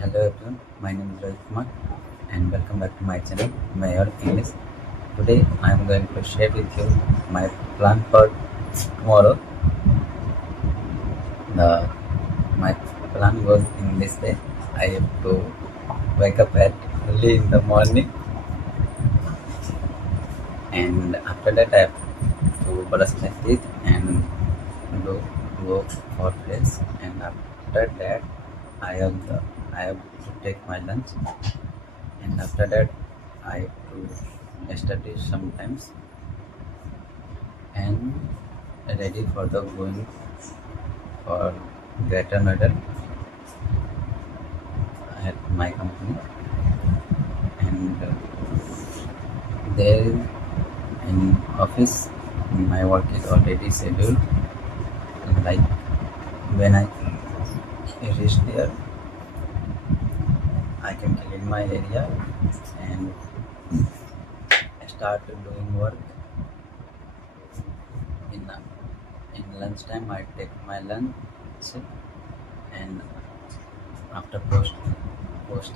Hello everyone, my name is Rohit Kumar and welcome back to my channel, Mayor English. Today I am going to share with you my plan for tomorrow. The My plan goes in this way. I have to wake up at early in the morning, and after that I have to brush my teeth and do go for fresh, and after that I have the, I have to take my lunch, and after that I have to study sometimes and ready for the going for Greater Noida at my company. And there in office my work is already scheduled. Like when I reach there, I can clean my area and start doing work. In in lunchtime, I take my lunch, and after post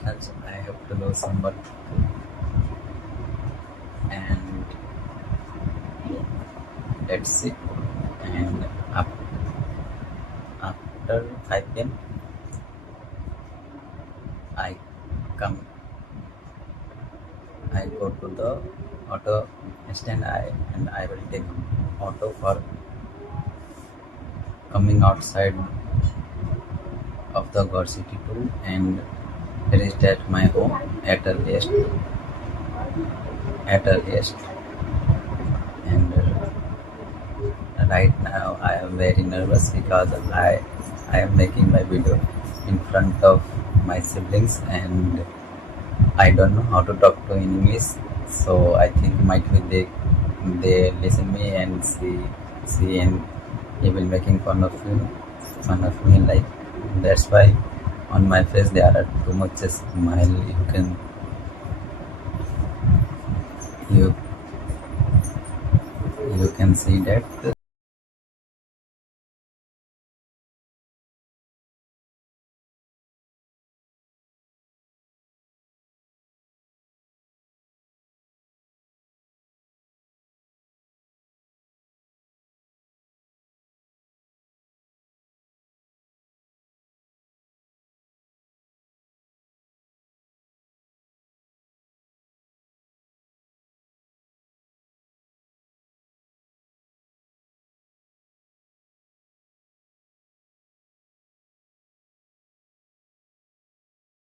lunch, I have to do some work, and that's it. And after 5 p.m., I come. I go to the auto stand. I will take auto for coming outside of the God City 2 and reached at my home at earliest. And right now I am very nervous because I am making my video in front of my siblings, and I don't know how to talk to in English. So I think might be they listen me and see and he will making fun of me, like that's why on my face there are too much smile. You you can see that.